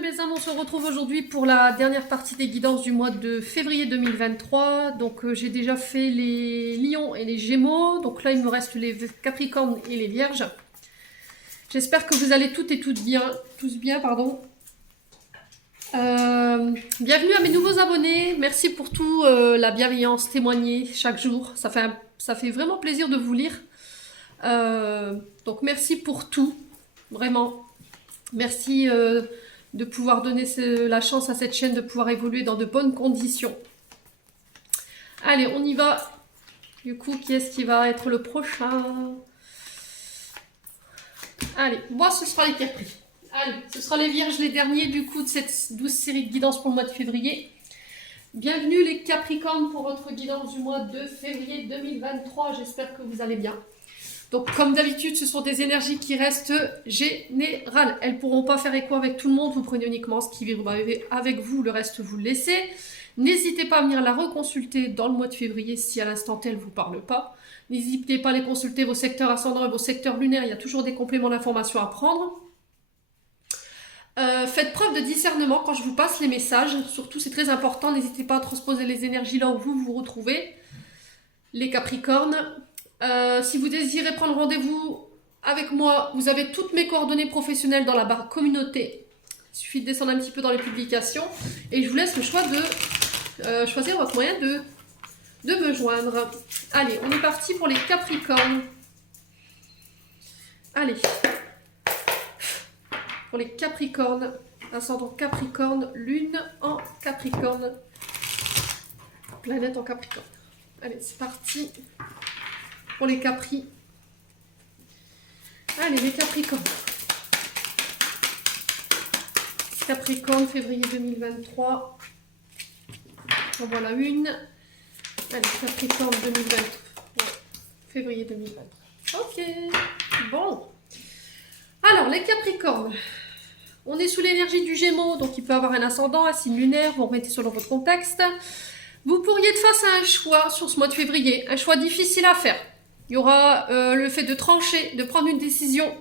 mes âmes, on se retrouve aujourd'hui pour la dernière partie des guidances du mois de février 2023. Donc j'ai déjà fait les lions et les gémeaux. Donc là il me reste les capricornes et les vierges. J'espère que vous allez toutes et tous bien, pardon. Bienvenue à mes nouveaux abonnés. Merci pour tout la bienveillance témoignée chaque jour. Ça fait vraiment plaisir de vous lire. Donc merci pour tout, vraiment. Merci de pouvoir donner la chance à cette chaîne de pouvoir évoluer dans de bonnes conditions. Allez, on y va. Du coup, qui est-ce qui va être le prochain? Allez, moi ce sera les Capri. Allez, ce sera les Vierges les derniers du coup de cette douce série de guidance pour le mois de février. Bienvenue les Capricornes pour votre guidance du mois de février 2023. J'espère que vous allez bien. Donc, comme d'habitude, ce sont des énergies qui restent générales. Elles ne pourront pas faire écho avec tout le monde. Vous prenez uniquement ce qui va avec vous. Le reste, vous le laissez. N'hésitez pas à venir la reconsulter dans le mois de février si à l'instant T, elle ne vous parle pas. N'hésitez pas à aller consulter vos secteurs ascendants et vos secteurs lunaires. Il y a toujours des compléments d'information à prendre. Faites preuve de discernement quand je vous passe les messages. Surtout, c'est très important. N'hésitez pas à transposer les énergies là où vous vous retrouvez. Les Capricornes. Si vous désirez prendre rendez-vous avec moi, vous avez toutes mes coordonnées professionnelles dans la barre communauté. Il suffit de descendre un petit peu dans les publications. Et je vous laisse le choix de choisir votre moyen de me joindre. Allez, on est parti pour les Capricornes. Allez. Pour les Capricornes, ascendant Capricorne, lune en Capricorne, planète en Capricorne. Allez, c'est parti. Pour les Capri. Allez, les Capricornes. Capricorne, février 2023. En voilà une. Allez, Capricorne 2023. Ouais, février 2023. Ok. Bon. Alors, les Capricornes. On est sous l'énergie du Gémeaux, donc il peut avoir un ascendant, un signe lunaire. Vous remettez selon votre contexte. Vous pourriez être face à un choix sur ce mois de février. Un choix difficile à faire. Il y aura le fait de trancher, de prendre une décision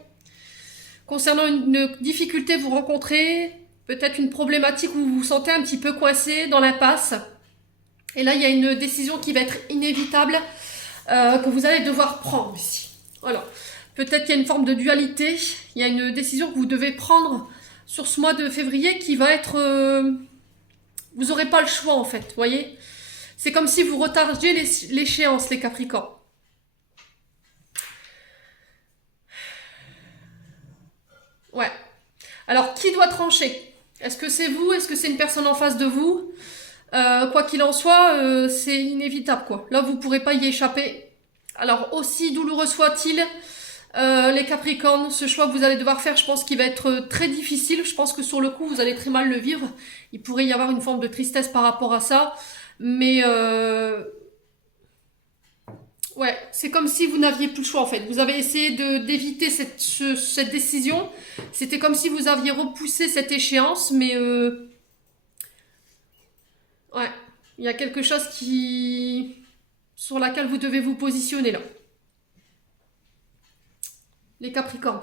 concernant une difficulté que vous rencontrez, peut-être une problématique où vous vous sentez un petit peu coincé dans l'impasse. Et là, il y a une décision qui va être inévitable que vous allez devoir prendre ici. Voilà. Peut-être qu'il y a une forme de dualité. Il y a une décision que vous devez prendre sur ce mois de février qui va être... vous n'aurez pas le choix en fait, vous voyez. C'est comme si vous retardiez l'échéance, les Capricornes. Ouais. Alors, qui doit trancher? Est-ce que c'est vous? Est-ce que c'est une personne en face de vous? Quoi qu'il en soit, c'est inévitable, quoi. Là, vous ne pourrez pas y échapper. Alors, aussi douloureux soit-il, les Capricornes, ce choix que vous allez devoir faire, je pense qu'il va être très difficile. Je pense que sur le coup, vous allez très mal le vivre. Il pourrait y avoir une forme de tristesse par rapport à ça. Mais... ouais, c'est comme si vous n'aviez plus le choix en fait. Vous avez essayé d'éviter cette décision. C'était comme si vous aviez repoussé cette échéance, mais ouais, il y a quelque chose sur laquelle vous devez vous positionner là. Les Capricornes.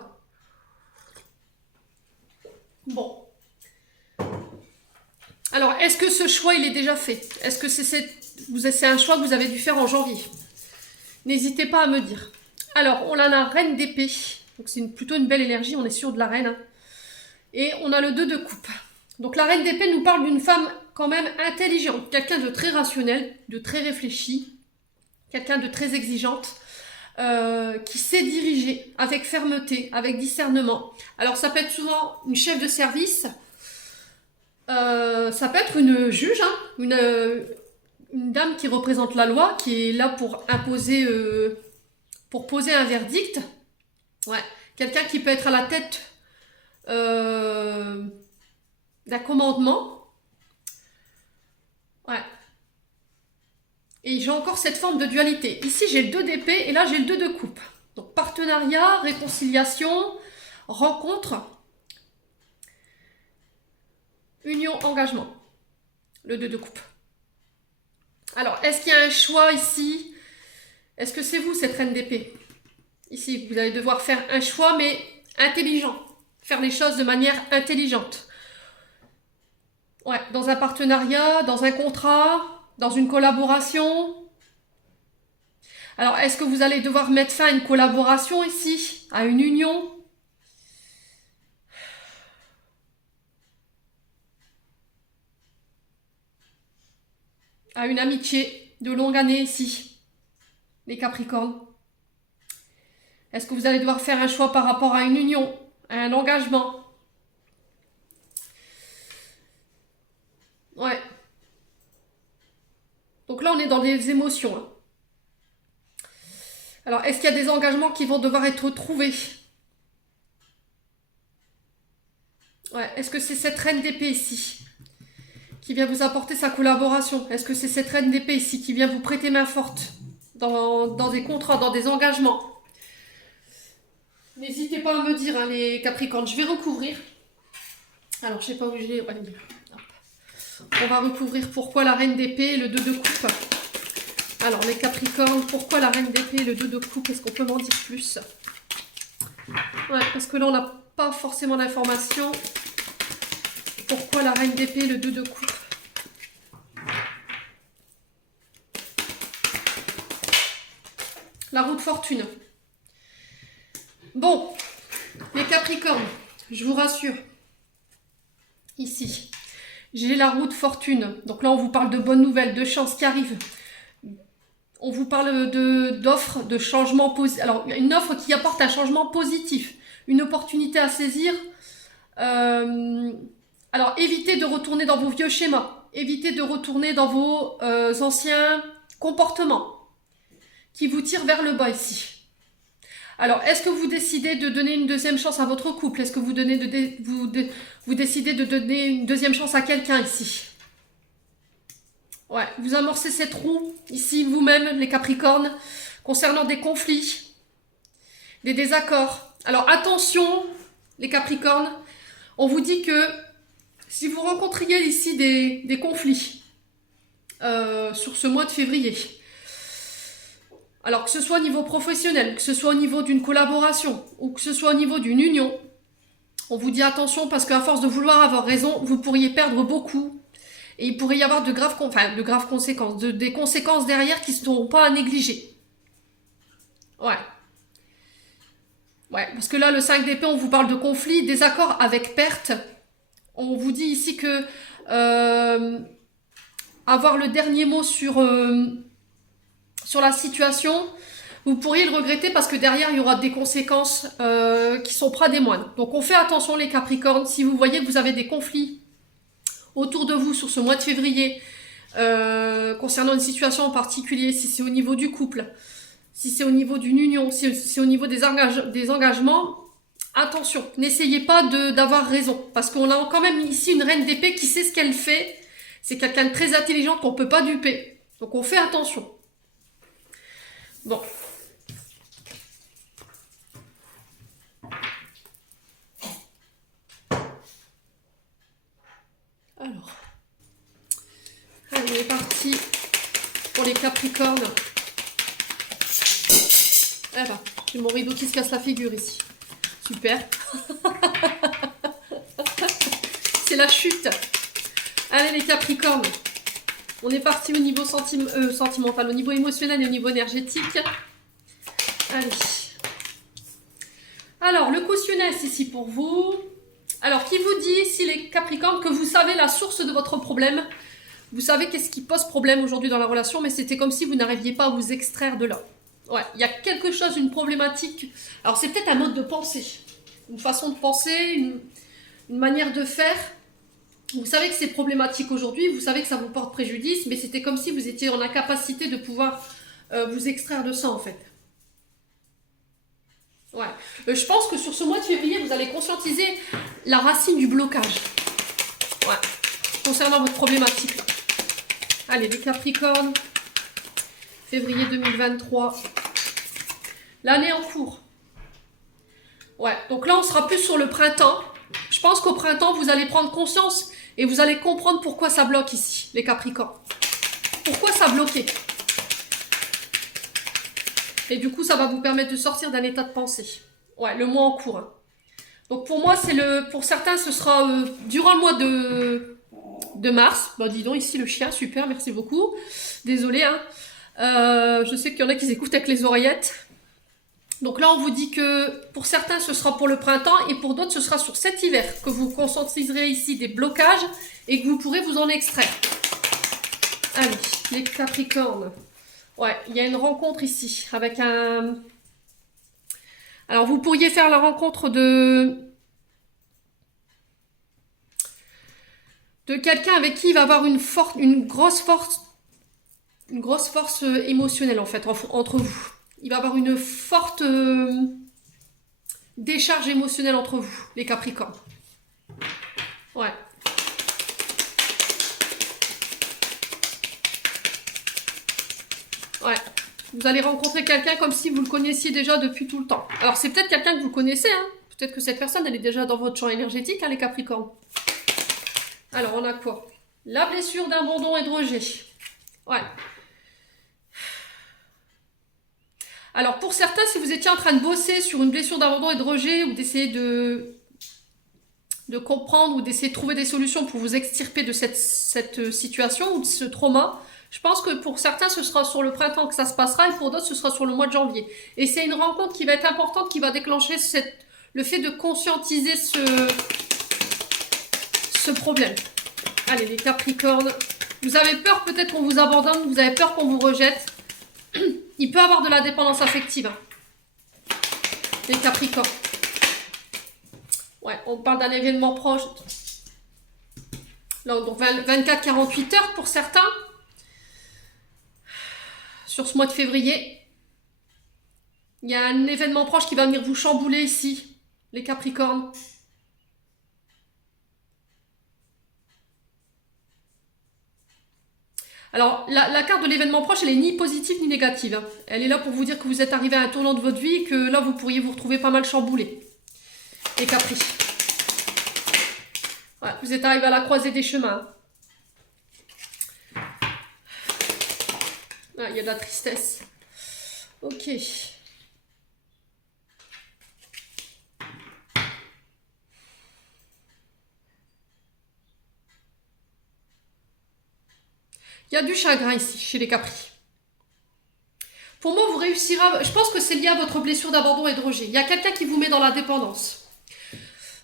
Bon. Alors, est-ce que ce choix il est déjà fait? Est-ce que c'est un choix que vous avez dû faire en janvier? N'hésitez pas à me dire. Alors, on a la reine d'épée. Donc, c'est plutôt une belle énergie. On est sûr de la reine. Hein. Et on a le 2 de coupe. Donc, la reine d'épée nous parle d'une femme quand même intelligente. Quelqu'un de très rationnel, de très réfléchi. Quelqu'un de très exigeante. Qui sait diriger avec fermeté, avec discernement. Alors, ça peut être souvent une chef de service. Ça peut être une juge, hein, une dame qui représente la loi, qui est là pour imposer, pour poser un verdict. Ouais. Quelqu'un qui peut être à la tête d'un commandement. Ouais. Et j'ai encore cette forme de dualité. Ici, j'ai le 2 d'épée et là, j'ai le 2 de coupe. Donc, partenariat, réconciliation, rencontre, union, engagement. Le 2 de coupe. Alors, est-ce qu'il y a un choix ici? Est-ce que c'est vous, cette reine d'épée? Ici, vous allez devoir faire un choix, mais intelligent. Faire les choses de manière intelligente. Ouais, dans un partenariat, dans un contrat, dans une collaboration. Alors, est-ce que vous allez devoir mettre fin à une collaboration ici, à une union? À une amitié de longue année ici, les Capricornes? Est-ce que vous allez devoir faire un choix par rapport à une union, à un engagement? Ouais. Donc là, on est dans des émotions, hein. Alors, est-ce qu'il y a des engagements qui vont devoir être trouvés? Ouais. Est-ce que c'est cette reine d'épée ici qui vient vous apporter sa collaboration? Est-ce que c'est cette reine d'épée ici qui vient vous prêter main forte dans des contrats, dans des engagements? N'hésitez pas à me dire, hein, les Capricornes. Je vais recouvrir. Alors, je sais pas où j'ai... Ouais, on va recouvrir pourquoi la reine d'épée et le 2 de coupe. Alors, les Capricornes, pourquoi la reine d'épée et le 2 de coupe? Est-ce qu'on peut m'en dire plus? Ouais, parce que là, on n'a pas forcément d'informations. Pourquoi la reine d'épée et le 2 de coupe? La roue de fortune. Bon, les Capricornes, je vous rassure. Ici, j'ai la roue de fortune. Donc là, on vous parle de bonnes nouvelles, de chances qui arrivent. On vous parle d'offres, de changements positifs. Alors, une offre qui apporte un changement positif, une opportunité à saisir. Alors, évitez de retourner dans vos vieux schémas. Évitez de retourner dans vos anciens comportements qui vous tirent vers le bas ici. Alors, est-ce que vous décidez de donner une deuxième chance à votre couple? Est-ce que vous décidez de donner une deuxième chance à quelqu'un ici? Ouais, vous amorcez cette roue ici vous-même, les Capricornes, concernant des conflits, des désaccords. Alors attention, les Capricornes, on vous dit que si vous rencontriez ici des conflits sur ce mois de février, alors que ce soit au niveau professionnel, que ce soit au niveau d'une collaboration ou que ce soit au niveau d'une union, on vous dit attention parce qu'à force de vouloir avoir raison, vous pourriez perdre beaucoup. Et il pourrait y avoir de graves conséquences, des conséquences derrière qui ne seront pas à négliger. Ouais. Ouais, parce que là, le 5 d'épée, on vous parle de conflit, désaccord avec perte. On vous dit ici que avoir le dernier mot sur la situation, vous pourriez le regretter parce que derrière, il y aura des conséquences qui sont pas des moindres. Donc, on fait attention, les Capricornes. Si vous voyez que vous avez des conflits autour de vous sur ce mois de février, concernant une situation en particulier, si c'est au niveau du couple, si c'est au niveau d'une union, si c'est au niveau des engagements, attention, n'essayez pas d'avoir raison, parce qu'on a quand même ici une reine d'épée qui sait ce qu'elle fait, c'est quelqu'un de très intelligent qu'on ne peut pas duper, donc on fait attention. Bon. Alors, allez, on est parti pour les Capricornes. Eh ben, j'ai mon rideau qui se casse la figure ici. Super. C'est la chute. Allez, les Capricornes. On est parti au niveau sentimental, au niveau émotionnel et au niveau énergétique. Allez. Alors, le cautionnaire ici pour vous. Alors, qui vous dit ici, les Capricornes, que vous savez la source de votre problème? Vous savez qu'est-ce qui pose problème aujourd'hui dans la relation, mais c'était comme si vous n'arriviez pas à vous extraire de là. Ouais, il y a quelque chose, une problématique. Alors, c'est peut-être un mode de pensée, une façon de penser, une manière de faire. Vous savez que c'est problématique aujourd'hui, vous savez que ça vous porte préjudice, mais c'était comme si vous étiez en incapacité de pouvoir vous extraire de ça, en fait. Ouais. Je pense que sur ce mois de février, vous allez conscientiser la racine du blocage. Ouais. Concernant votre problématique. Là. Allez, les Capricornes. Février 2023. L'année en cours. Ouais. Donc là, on sera plus sur le printemps. Je pense qu'au printemps, vous allez prendre conscience et vous allez comprendre pourquoi ça bloque ici, les Capricornes. Pourquoi ça bloquait. Et du coup, ça va vous permettre de sortir d'un état de pensée. Ouais, le mois en cours. Hein. Donc pour moi, pour certains, ce sera durant le mois de Mars. Bah dis donc, ici le chien, super, merci beaucoup. Désolée, hein. Je sais qu'il y en a qui écoutent avec les oreillettes. Donc là, on vous dit que pour certains, ce sera pour le printemps et pour d'autres, ce sera sur cet hiver que vous conscientiserez ici des blocages et que vous pourrez vous en extraire. Allez, les Capricornes. Ouais, il y a une rencontre ici avec un... Alors, vous pourriez faire la rencontre de quelqu'un avec qui il va avoir une grosse force émotionnelle, en fait, entre vous. Il va avoir une forte décharge émotionnelle entre vous, les Capricornes. Ouais. Ouais. Vous allez rencontrer quelqu'un comme si vous le connaissiez déjà depuis tout le temps. Alors, c'est peut-être quelqu'un que vous connaissez, hein. Peut-être que cette personne, elle est déjà dans votre champ énergétique, hein, les Capricornes. Alors, on a quoi? La blessure d'abandon et de rejet. Ouais. Alors, pour certains, si vous étiez en train de bosser sur une blessure d'abandon et de rejet, ou d'essayer de comprendre, ou d'essayer de trouver des solutions pour vous extirper de cette situation, ou de ce trauma, je pense que pour certains, ce sera sur le printemps que ça se passera, et pour d'autres, ce sera sur le mois de janvier. Et c'est une rencontre qui va être importante, qui va déclencher le fait de conscientiser ce problème. Allez, les Capricornes, vous avez peur peut-être qu'on vous abandonne, vous avez peur qu'on vous rejette. Il peut y avoir de la dépendance affective. Les Capricornes. Ouais, on parle d'un événement proche. Là, donc 24-48 heures pour certains. Sur ce mois de février. Il y a un événement proche qui va venir vous chambouler ici, les Capricornes. Alors, la carte de l'événement proche, elle est ni positive ni négative. Hein. Elle est là pour vous dire que vous êtes arrivé à un tournant de votre vie et que là, vous pourriez vous retrouver pas mal chamboulé. Les Capri. Ouais, vous êtes arrivé à la croisée des chemins. Ah, il y a de la tristesse. Ok. Il y a du chagrin ici, chez les Capri. Pour moi, vous réussirez... Je pense que c'est lié à votre blessure d'abandon et de rejet. Il y a quelqu'un qui vous met dans la dépendance.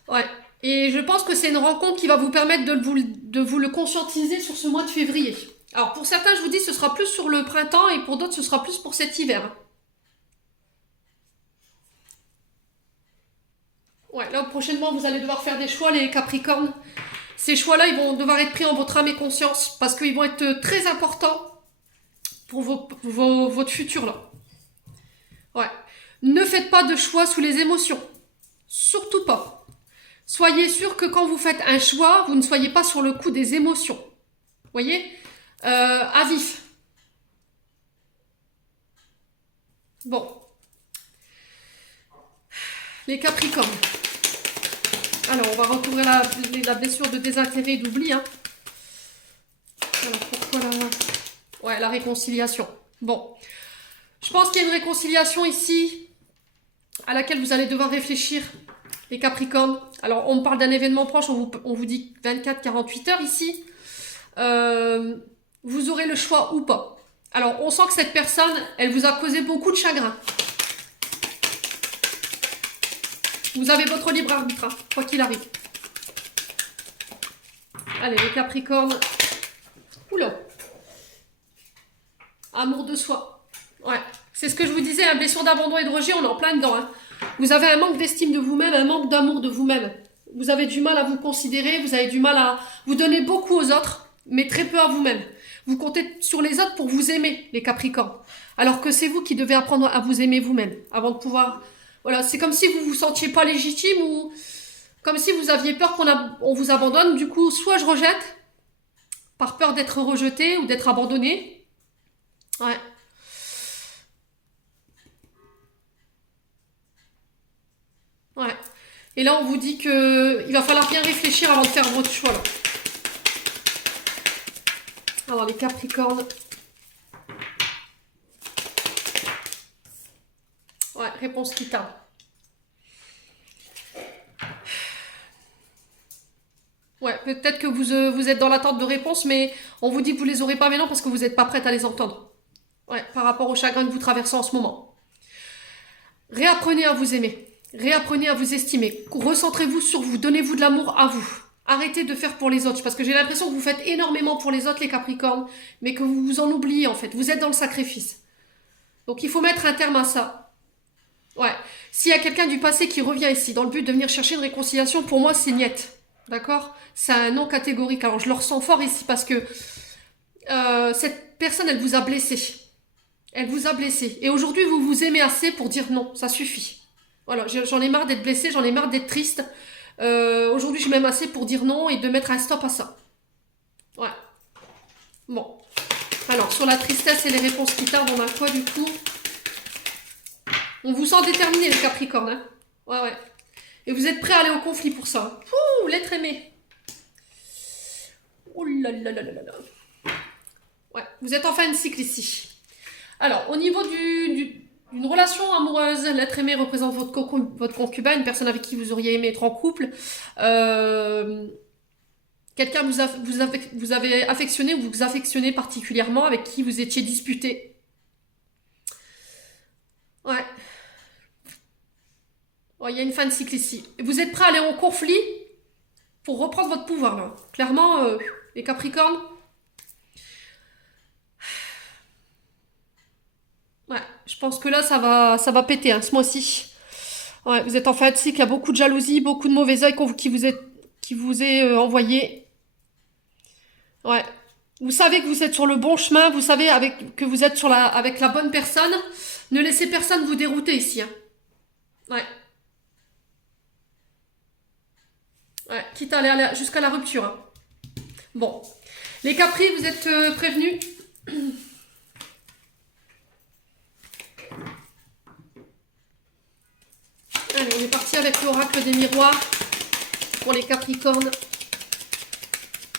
Ouais. Et je pense que c'est une rencontre qui va vous permettre de vous le conscientiser sur ce mois de février. Alors, pour certains, je vous dis, ce sera plus sur le printemps et pour d'autres, ce sera plus pour cet hiver. Ouais, là, prochainement, vous allez devoir faire des choix, les Capricornes. Ces choix-là, ils vont devoir être pris en votre âme et conscience parce qu'ils vont être très importants pour votre futur, là. Ouais. Ne faites pas de choix sous les émotions. Surtout pas. Soyez sûr que quand vous faites un choix, vous ne soyez pas sur le coup des émotions. Vous voyez, à vif. Bon. Les Capricornes. Alors, on va recouvrir la blessure de désintérêt et d'oubli. Hein. Alors, pourquoi la réconciliation. Bon. Je pense qu'il y a une réconciliation ici à laquelle vous allez devoir réfléchir, les Capricornes. Alors, on parle d'un événement proche, on vous dit 24-48 heures ici. Vous aurez le choix ou pas. Alors, on sent que cette personne, elle vous a causé beaucoup de chagrin. Vous avez votre libre arbitre, hein, quoi qu'il arrive. Allez, les Capricornes. Oula. Amour de soi. Ouais. C'est ce que je vous disais, hein, blessure d'abandon et de rejet, on est en plein dedans. Hein. Vous avez un manque d'estime de vous-même, un manque d'amour de vous-même. Vous avez du mal à vous considérer, vous avez du mal à... Vous donnez beaucoup aux autres, mais très peu à vous-même. Vous comptez sur les autres pour vous aimer, les Capricornes. Alors que c'est vous qui devez apprendre à vous aimer vous-même, avant de pouvoir... Voilà, c'est comme si vous vous sentiez pas légitime ou comme si vous aviez peur qu'on vous abandonne. Du coup, soit je rejette, par peur d'être rejeté ou d'être abandonné. Ouais. Ouais. Et là, on vous dit que il va falloir bien réfléchir avant de faire votre choix. Là. Alors, les Capricornes. Ouais, réponse qui tarde. Ouais, peut-être que vous êtes dans l'attente de réponses, mais on vous dit que vous les aurez pas maintenant parce que vous n'êtes pas prête à les entendre. Ouais, par rapport au chagrin que vous traversez en ce moment. Réapprenez à vous aimer. Réapprenez à vous estimer. Recentrez-vous sur vous. Donnez-vous de l'amour à vous. Arrêtez de faire pour les autres. Parce que j'ai l'impression que vous faites énormément pour les autres, les Capricornes, mais que vous vous en oubliez en fait. Vous êtes dans le sacrifice. Donc il faut mettre un terme à ça. Ouais. S'il y a quelqu'un du passé qui revient ici dans le but de venir chercher une réconciliation, pour moi c'est niette. D'accord? C'est un non catégorique. Alors je le ressens fort ici parce que cette personne, elle vous a blessé. Elle vous a blessé. Et aujourd'hui, vous vous aimez assez pour dire non, ça suffit. Voilà, j'en ai marre d'être blessée, j'en ai marre d'être triste. Aujourd'hui, je m'aime assez pour dire non et de mettre un stop à ça. Ouais. Bon. Alors, sur la tristesse et les réponses qui tardent, on a quoi du coup? On vous sent déterminé, les Capricornes. Hein, ouais, ouais. Et vous êtes prêts à aller au conflit pour ça. Ouh, l'être aimé. Ouh là là là là là là. Ouais, vous êtes en fin de cycle ici. Alors, au niveau d'une relation amoureuse, l'être aimé représente votre concubin, une personne avec qui vous auriez aimé être en couple. Quelqu'un vous avez affectionné ou vous affectionnez particulièrement, avec qui vous étiez disputé. Ouais. Ouais, il y a une fin de cycle ici. Et vous êtes prêts à aller en conflit pour reprendre votre pouvoir, là. Clairement, les Capricornes. Ouais, je pense que là, ça va péter, hein, ce mois-ci. Ouais, vous êtes en fin de cycle, il y a beaucoup de jalousie, beaucoup de mauvais oeil qui vous est envoyé. Ouais. Vous savez que vous êtes sur le bon chemin, vous savez que vous êtes avec la bonne personne. Ne laissez personne vous dérouter ici. Hein. Ouais. Ouais, quitte à aller jusqu'à la rupture. Hein. Bon. Les Capris, vous êtes prévenus. Allez, on est parti avec l'oracle des miroirs pour les Capricornes.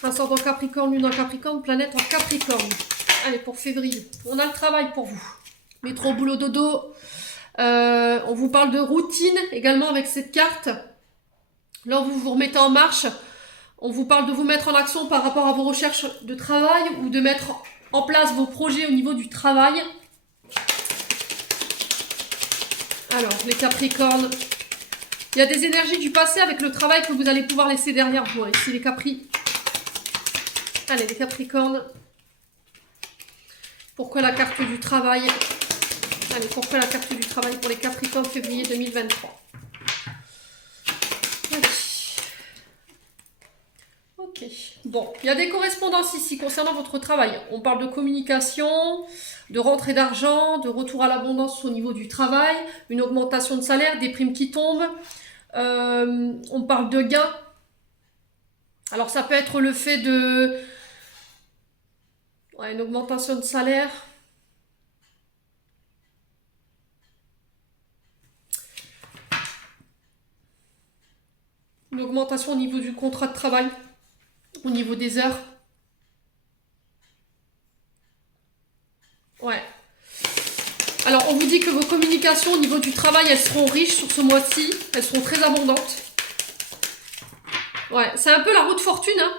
Ascendant Capricorne, lune en Capricorne, planète en Capricorne. Allez, pour février, on a le travail pour vous. Métro, boulot, dodo. On vous parle de routine également avec cette carte. Là, vous vous remettez en marche. On vous parle de vous mettre en action par rapport à vos recherches de travail ou de mettre en place vos projets au niveau du travail. Alors, les Capricornes, il y a des énergies du passé avec le travail que vous allez pouvoir laisser derrière vous. Ici, les Capri. Allez, les Capricornes. Pourquoi la carte du travail? Allez, pourquoi la carte du travail pour les Capricornes février 2023? Allez. Ok. Bon, il y a des correspondances ici concernant votre travail. On parle de communication, de rentrée d'argent, de retour à l'abondance au niveau du travail, une augmentation de salaire, des primes qui tombent. On parle de gains. Alors ça peut être le fait de... Ouais, une augmentation de salaire. Une augmentation au niveau du contrat de travail, au niveau des heures. Ouais. Alors, on vous dit que vos communications au niveau du travail, elles seront riches sur ce mois-ci. Elles seront très abondantes. Ouais, c'est un peu la roue de fortune, hein,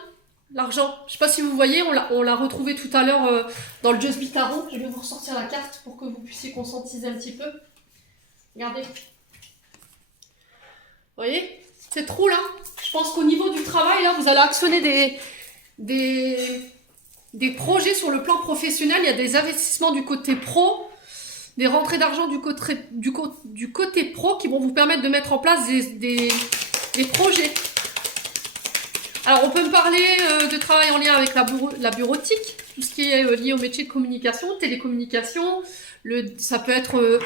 l'argent. Je sais pas si vous voyez, on l'a retrouvé tout à l'heure dans le Just Be Tarot. Je vais vous ressortir la carte pour que vous puissiez conscientiser un petit peu. Regardez. Vous voyez? C'est trop là. Je pense qu'au niveau du travail, là, vous allez actionner des projets sur le plan professionnel. Il y a des investissements du côté pro, des rentrées d'argent du côté pro qui vont vous permettre de mettre en place des projets. Alors, on peut me parler de travail en lien avec la bureautique, tout ce qui est lié au métier de communication, télécommunication. Ça peut être...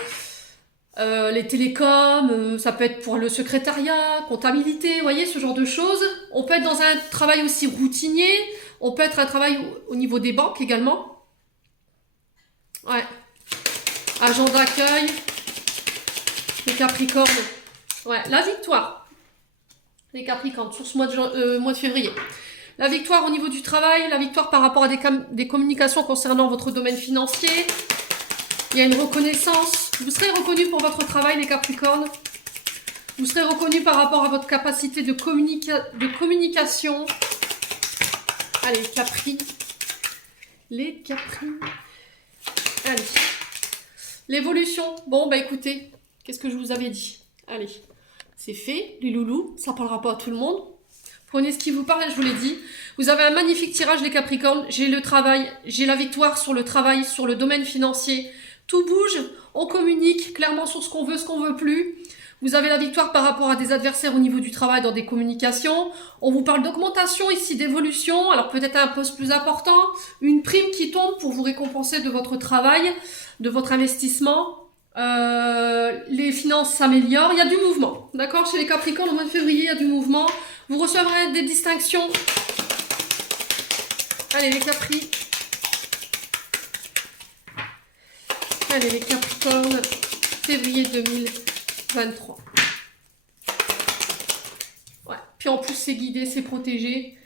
les télécoms, ça peut être pour le secrétariat, comptabilité, vous voyez, ce genre de choses. On peut être dans un travail aussi routinier, on peut être un travail au niveau des banques également. Ouais. Agent d'accueil, les Capricornes. Ouais, la victoire. Les Capricornes, sur ce mois de février. La victoire au niveau du travail, la victoire par rapport à des communications concernant votre domaine financier. Il y a une reconnaissance. Vous serez reconnu pour votre travail, les Capricornes. Vous serez reconnu par rapport à votre capacité de communication. Allez, Capri. Les Capri. Allez. L'évolution. Bon, bah écoutez, qu'est-ce que je vous avais dit? Allez, c'est fait, les loulous. Ça parlera pas à tout le monde. Prenez ce qui vous parle, je vous l'ai dit. Vous avez un magnifique tirage, les Capricornes. J'ai le travail, j'ai la victoire sur le travail, sur le domaine financier. Tout bouge, on communique clairement sur ce qu'on veut plus. Vous avez la victoire par rapport à des adversaires au niveau du travail dans des communications. On vous parle d'augmentation ici, d'évolution. Alors peut-être un poste plus important, une prime qui tombe pour vous récompenser de votre travail, de votre investissement. Les finances s'améliorent, il y a du mouvement. D'accord? Chez les Capricornes, au mois de février, il y a du mouvement. Vous recevrez des distinctions. Allez, les Capri. Allez, les Capricornes, février 2023. Ouais, puis en plus, c'est guidé, c'est protégé.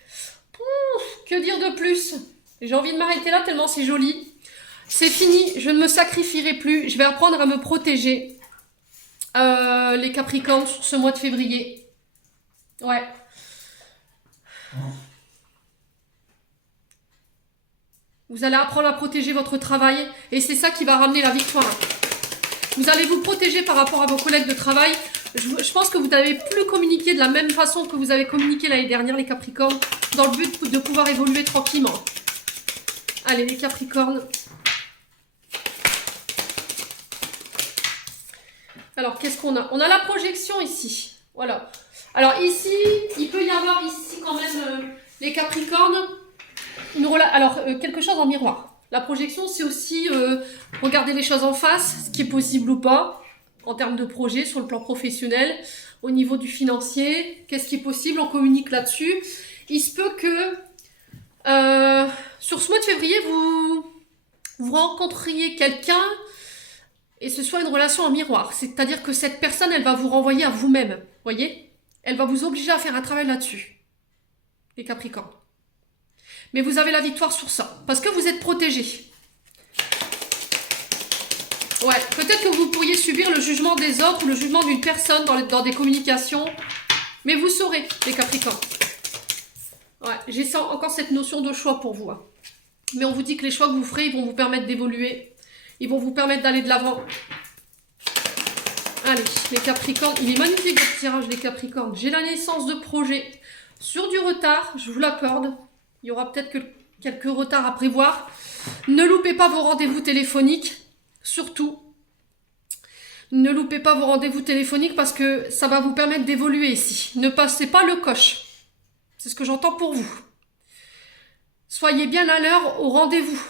Pouf, que dire de plus? J'ai envie de m'arrêter là tellement c'est joli. C'est fini, je ne me sacrifierai plus. Je vais apprendre à me protéger. Les Capricornes sur ce mois de février. Ouais. Vous allez apprendre à protéger votre travail et c'est ça qui va ramener la victoire. Vous allez vous protéger par rapport à vos collègues de travail. Je pense que vous n'avez plus communiqué de la même façon que vous avez communiqué l'année dernière, les Capricornes, dans le but de pouvoir évoluer tranquillement. Allez, les Capricornes. Alors, qu'est-ce qu'on a? On a la projection ici. Voilà. Alors, ici, il peut y avoir ici quand même les Capricornes. Quelque chose en miroir. La projection, c'est aussi regarder les choses en face, ce qui est possible ou pas, en termes de projet, sur le plan professionnel, au niveau du financier, qu'est-ce qui est possible, on communique là-dessus. Il se peut que sur ce mois de février, vous rencontriez quelqu'un et ce soit une relation en miroir. C'est-à-dire que cette personne, elle va vous renvoyer à vous-même, voyez? Elle va vous obliger à faire un travail là-dessus, les Capricornes. Mais vous avez la victoire sur ça, parce que vous êtes protégés. Ouais, peut-être que vous pourriez subir le jugement des autres ou le jugement d'une personne dans des communications. Mais vous saurez, les Capricornes. Ouais, j'ai encore cette notion de choix pour vous. Hein. Mais on vous dit que les choix que vous ferez, ils vont vous permettre d'évoluer. Ils vont vous permettre d'aller de l'avant. Allez, les Capricornes. Il est magnifique votre tirage, les Capricornes. J'ai la naissance de projet sur du retard, je vous l'accorde. Il y aura peut-être quelques retards à prévoir. Ne loupez pas vos rendez-vous téléphoniques. Surtout, ne loupez pas vos rendez-vous téléphoniques parce que ça va vous permettre d'évoluer ici. Ne passez pas le coche. C'est ce que j'entends pour vous. Soyez bien à l'heure au rendez-vous.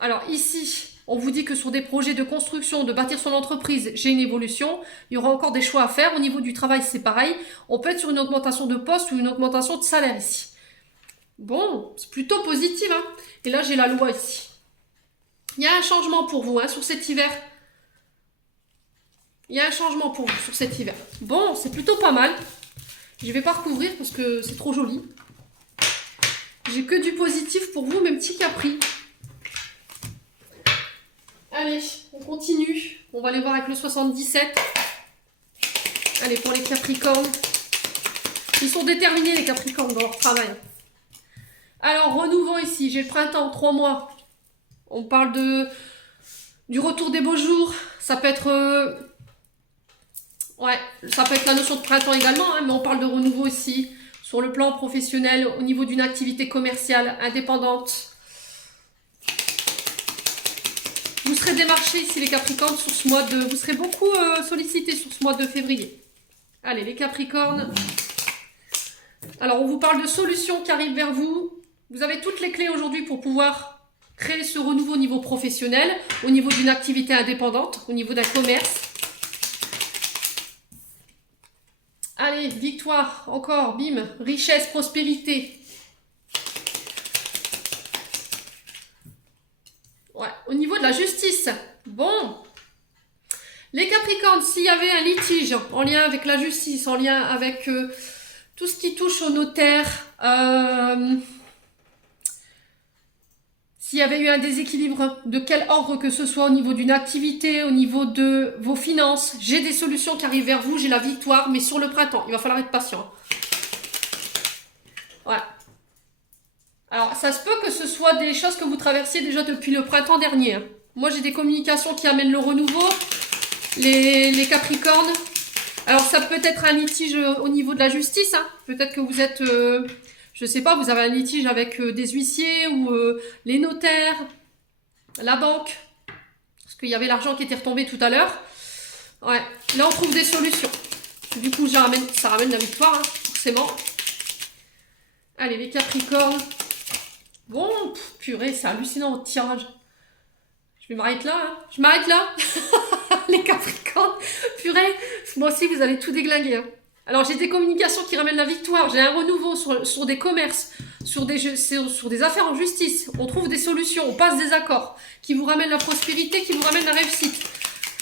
Alors ici, on vous dit que sur des projets de construction, de bâtir son entreprise, j'ai une évolution. Il y aura encore des choix à faire. Au niveau du travail, c'est pareil. On peut être sur une augmentation de poste ou une augmentation de salaire ici. Bon, c'est plutôt positif. Hein. Et là, j'ai la loi ici. Il y a un changement pour vous hein, sur cet hiver. Il y a un changement pour vous sur cet hiver. Bon, c'est plutôt pas mal. Je ne vais pas recouvrir parce que c'est trop joli. J'ai que du positif pour vous, mes petits Capri. Allez, on continue. On va aller voir avec le 77. Allez, pour les Capricornes. Ils sont déterminés, les Capricornes, dans leur travail. Alors, renouveau ici. J'ai le printemps, 3 mois. On parle du retour des beaux jours. Ça peut être... ouais, ça peut être la notion de printemps également, hein, mais on parle de renouveau ici. Sur le plan professionnel, au niveau d'une activité commerciale indépendante. Vous serez démarchés ici, les Capricornes, sur ce mois de... Vous serez beaucoup sollicités sur ce mois de février. Allez, les Capricornes. Alors, on vous parle de solutions qui arrivent vers vous. Vous avez toutes les clés aujourd'hui pour pouvoir créer ce renouveau au niveau professionnel, au niveau d'une activité indépendante, au niveau d'un commerce. Allez, victoire, encore, bim, richesse, prospérité. Ouais, au niveau de la justice, bon. Les Capricornes, s'il y avait un litige en lien avec la justice, en lien avec tout ce qui touche au notaire, s'il y avait eu un déséquilibre de quel ordre que ce soit au niveau d'une activité, au niveau de vos finances, j'ai des solutions qui arrivent vers vous, j'ai la victoire, mais sur le printemps, il va falloir être patient. Ouais. Alors, ça se peut que ce soit des choses que vous traversiez déjà depuis le printemps dernier, hein. Moi, j'ai des communications qui amènent le renouveau, les Capricornes. Alors, ça peut être un litige au niveau de la justice, hein. Peut-être que vous êtes, je sais pas, vous avez un litige avec des huissiers ou les notaires, la banque. Parce qu'il y avait l'argent qui était retombé tout à l'heure. Ouais, là, on trouve des solutions. Du coup, ça ramène la victoire, hein, forcément. Allez, les Capricornes. Bon, purée, c'est hallucinant votre tirage. Je vais m'arrêter là, hein. Je m'arrête là. Les Capricornes. Purée, moi aussi, vous allez tout déglinguer, hein. Alors, j'ai des communications qui ramènent la victoire. J'ai un renouveau sur des commerces, sur des affaires en justice. On trouve des solutions, on passe des accords qui vous ramènent la prospérité, qui vous ramènent la réussite.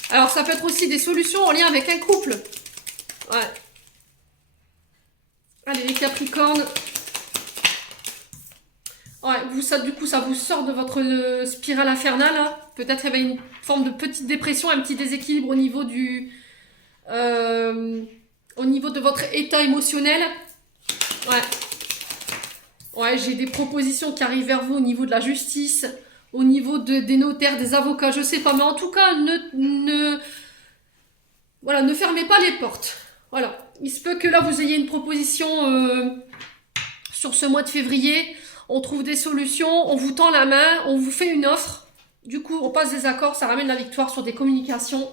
Alors, ça peut être aussi des solutions en lien avec un couple. Ouais. Allez, les Capricornes. Ouais, du coup, ça vous sort de votre spirale infernale, hein. Peut-être qu'il y avait une forme de petite dépression, un petit déséquilibre au niveau au niveau de votre état émotionnel. Ouais. Ouais, j'ai des propositions qui arrivent vers vous au niveau de la justice, au niveau des notaires, des avocats, je sais pas. Mais en tout cas, voilà, ne fermez pas les portes. Voilà. Il se peut que là, vous ayez une proposition sur ce mois de février. On trouve des solutions, on vous tend la main, on vous fait une offre. Du coup, on passe des accords, ça ramène la victoire sur des communications.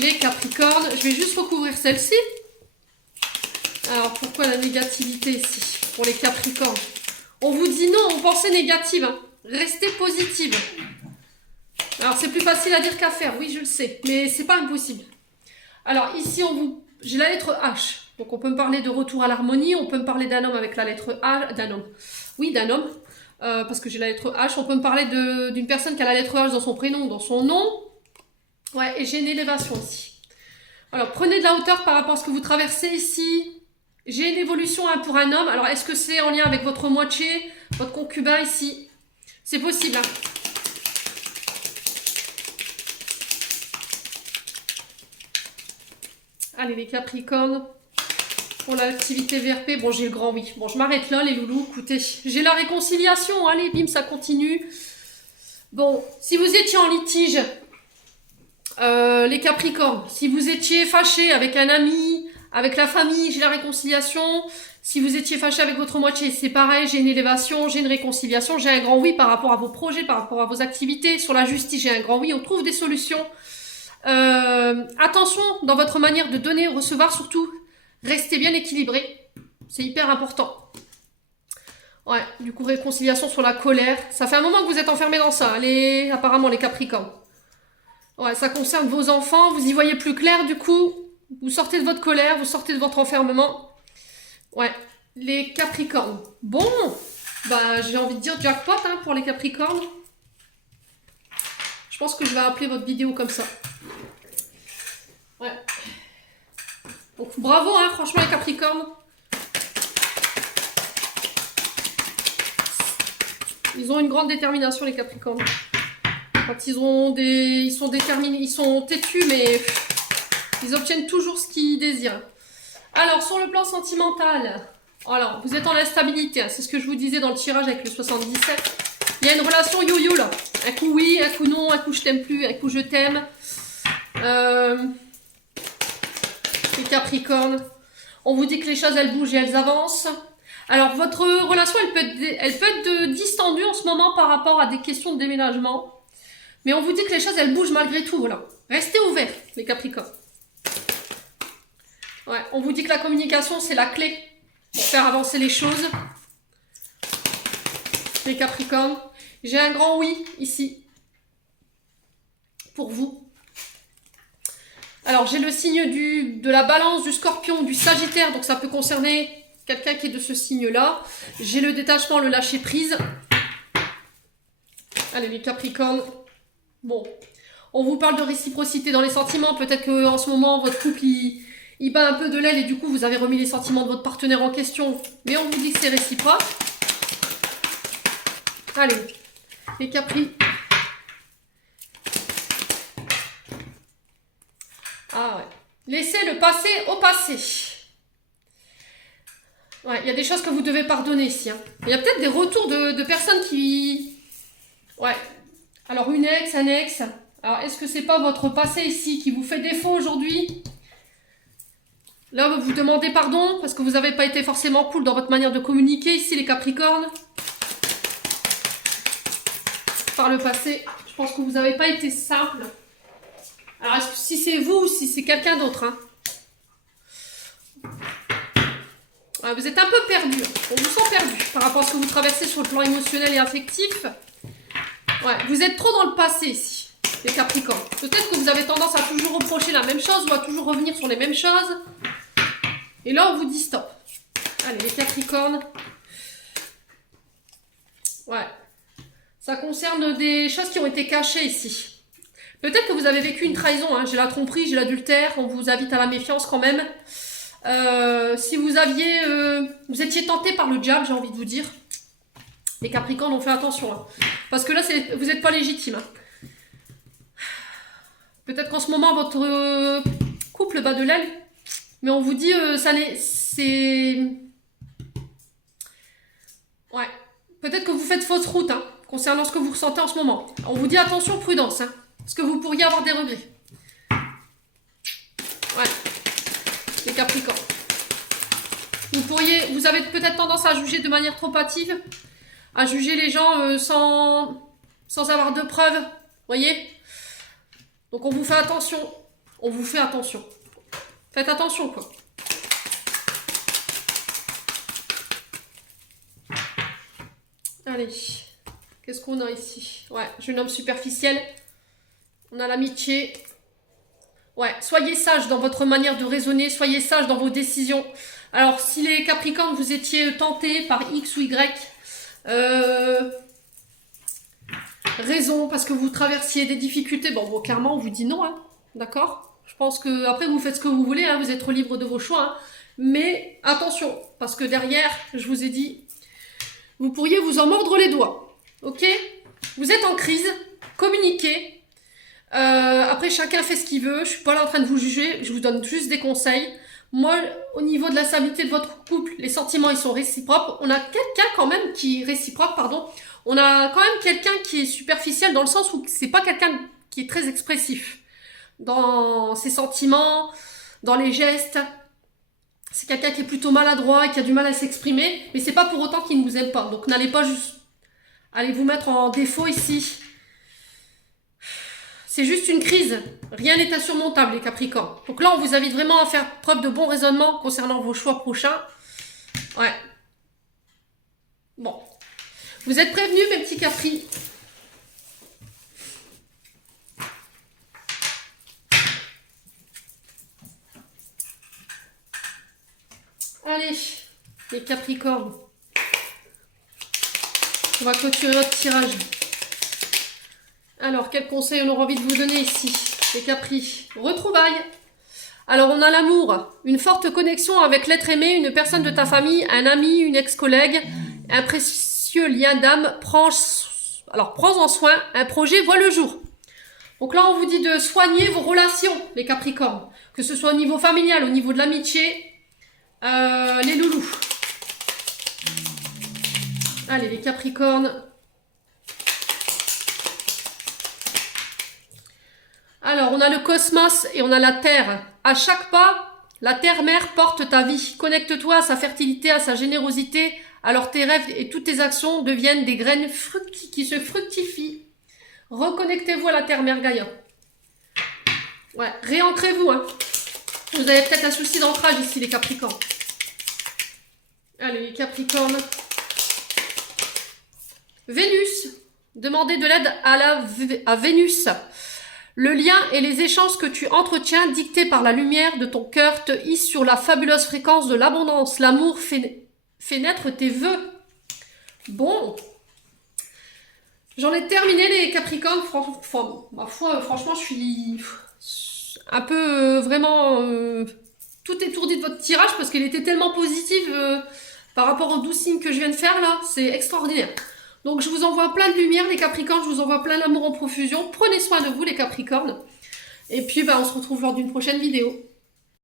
Les Capricornes, je vais juste recouvrir celle-ci. Alors, pourquoi la négativité ici, pour les Capricornes? On vous dit non, on pensait négative, hein. Restez positive. Alors, c'est plus facile à dire qu'à faire, oui, je le sais, mais c'est pas impossible. Alors, ici, j'ai la lettre H. Donc, on peut me parler de retour à l'harmonie, on peut me parler d'un homme avec la lettre H, d'un homme. Oui, d'un homme, parce que j'ai la lettre H. On peut me parler d'une personne qui a la lettre H dans son prénom, dans son nom. Ouais, et j'ai une élévation ici. Alors, prenez de la hauteur par rapport à ce que vous traversez ici. J'ai une évolution pour un homme. Alors, est-ce que c'est en lien avec votre moitié, votre concubin ici? C'est possible, hein. Allez, les Capricornes. Pour l'activité VRP, bon, j'ai le grand oui. Bon, je m'arrête là, les loulous. Écoutez, j'ai la réconciliation. Allez, bim, ça continue. Bon, si vous étiez en litige, les Capricornes, si vous étiez fâché avec un ami, avec la famille, j'ai la réconciliation. Si vous étiez fâché avec votre moitié, c'est pareil, j'ai une élévation, j'ai une réconciliation, j'ai un grand oui par rapport à vos projets, par rapport à vos activités. Sur la justice, j'ai un grand oui, on trouve des solutions. Attention dans votre manière de donner et recevoir, surtout. Restez bien équilibré, c'est hyper important. Ouais, du coup, réconciliation sur la colère. Ça fait un moment que vous êtes enfermés dans ça, apparemment les Capricornes. Ouais, ça concerne vos enfants, vous y voyez plus clair, du coup, vous sortez de votre colère, vous sortez de votre enfermement. Ouais, les Capricornes. Bon, bah j'ai envie de dire jackpot, hein, pour les Capricornes. Je pense que je vais appeler votre vidéo comme ça. Ouais. Donc bravo, hein, franchement les Capricornes. Ils ont une grande détermination les Capricornes. Quand ils sont déterminés, ils sont têtus, mais ils obtiennent toujours ce qu'ils désirent. Alors sur le plan sentimental, alors vous êtes en instabilité, hein, c'est ce que je vous disais dans le tirage avec le 77. Il y a une relation yo-yo là. Un coup oui, un coup non, un coup je t'aime plus, un coup je t'aime. Les Capricornes, on vous dit que les choses elles bougent et elles avancent. Alors votre relation elle peut être distendue en ce moment par rapport à des questions de déménagement. Mais on vous dit que les choses elles bougent malgré tout, voilà. Restez ouverts les Capricornes. Ouais, on vous dit que la communication c'est la clé pour faire avancer les choses. Les Capricornes, j'ai un grand oui ici pour vous. Alors, j'ai le signe de la balance, du scorpion, du sagittaire. Donc, ça peut concerner quelqu'un qui est de ce signe-là. J'ai le détachement, le lâcher-prise. Allez, les Capricornes. Bon, on vous parle de réciprocité dans les sentiments. Peut-être qu'en ce moment, votre couple, il bat un peu de l'aile et du coup, vous avez remis les sentiments de votre partenaire en question. Mais on vous dit que c'est réciproque. Allez, les Capri. Ah ouais. Laissez le passé au passé. Ouais, il y a des choses que vous devez pardonner ici. Hein. Il y a peut-être des retours de personnes qui... Ouais. Alors, une ex, un ex. Alors, est-ce que c'est pas votre passé ici qui vous fait défaut aujourd'hui? Là, vous demandez pardon parce que vous n'avez pas été forcément cool dans votre manière de communiquer ici, les Capricornes. Par le passé, je pense que vous n'avez pas été simple. Alors, est-ce que si c'est vous ou si c'est quelqu'un d'autre, hein. Ouais, vous êtes un peu perdu. On vous sent perdu par rapport à ce que vous traversez sur le plan émotionnel et affectif. Ouais, vous êtes trop dans le passé ici, les Capricornes. Peut-être que vous avez tendance à toujours reprocher la même chose ou à toujours revenir sur les mêmes choses. Et là, on vous dit stop. Allez, les Capricornes. Ouais. Ça concerne des choses qui ont été cachées ici. Peut-être que vous avez vécu une trahison. Hein. J'ai la tromperie, j'ai l'adultère. On vous invite à la méfiance quand même. Si vous vous étiez tenté par le diable, j'ai envie de vous dire. Les Capricornes ont fait attention. Hein. Parce que là, vous n'êtes pas légitime. Hein. Peut-être qu'en ce moment, votre couple bat de l'aile. Mais on vous dit, ouais. Peut-être que vous faites fausse route, hein, concernant ce que vous ressentez en ce moment. On vous dit attention, prudence, hein, parce que vous pourriez avoir des regrets. Ouais. Les Capricornes. Vous avez peut-être tendance à juger de manière trop hâtive, à juger les gens sans avoir de preuves, voyez. Donc on vous fait attention. On vous fait attention. Faites attention, quoi. Allez. Qu'est-ce qu'on a ici? Ouais, jeune homme superficiel. On a l'amitié. Ouais, soyez sage dans votre manière de raisonner. Soyez sage dans vos décisions. Alors, si les Capricornes, vous étiez tentés par X ou Y raison, parce que vous traversiez des difficultés, bon, clairement, on vous dit non, hein, d'accord? Je pense que après vous faites ce que vous voulez, hein, vous êtes libre de vos choix, hein, mais attention, parce que derrière, je vous ai dit, vous pourriez vous en mordre les doigts, ok? Vous êtes en crise, communiquez, après chacun fait ce qu'il veut, je suis pas là en train de vous juger, je vous donne juste des conseils. Moi, au niveau de la stabilité de votre couple, les sentiments ils sont réciproques, on a quelqu'un quand même qui réciproque, pardon, on a quand même quelqu'un qui est superficiel dans le sens où c'est pas quelqu'un qui est très expressif dans ses sentiments, dans les gestes. C'est quelqu'un qui est plutôt maladroit et qui a du mal à s'exprimer, mais c'est pas pour autant qu'il ne vous aime pas. Donc n'allez pas juste aller vous mettre en défaut ici. C'est juste une crise. Rien n'est insurmontable, les Capricornes. Donc là, on vous invite vraiment à faire preuve de bon raisonnement concernant vos choix prochains. Ouais. Bon. Vous êtes prévenus, mes petits Capri. Allez, les Capricornes. On va clôturer notre tirage. Alors, quel conseil on aura envie de vous donner ici, les Capri? Retrouvailles. Alors, on a l'amour, une forte connexion avec l'être aimé, une personne de ta famille, un ami, une ex-collègue, un précieux lien d'âme. Prends-en soin, un projet voit le jour. Donc là, on vous dit de soigner vos relations, les Capricornes. Que ce soit au niveau familial, au niveau de l'amitié, les loulous. Allez, les Capricornes. Alors, on a le cosmos et on a la Terre. À chaque pas, la Terre-Mère porte ta vie. Connecte-toi à sa fertilité, à sa générosité. Alors tes rêves et toutes tes actions deviennent des graines qui se fructifient. Reconnectez-vous à la Terre-Mère Gaïa. Ouais, réancrez-vous, hein. Vous avez peut-être un souci d'ancrage ici, les Capricornes. Allez, les Capricornes. Vénus. Demandez de l'aide à Vénus. Le lien et les échanges que tu entretiens, dictés par la lumière de ton cœur, te hissent sur la fabuleuse fréquence de l'abondance. L'amour fait naître tes vœux. Bon. J'en ai terminé, les Capricornes. Ma foi, franchement, je suis un peu vraiment tout étourdi de votre tirage parce qu'elle était tellement positive par rapport aux 12 signes que je viens de faire là. C'est extraordinaire. Donc je vous envoie plein de lumière, les Capricornes. Je vous envoie plein d'amour en profusion. Prenez soin de vous, les Capricornes. Et puis, on se retrouve lors d'une prochaine vidéo.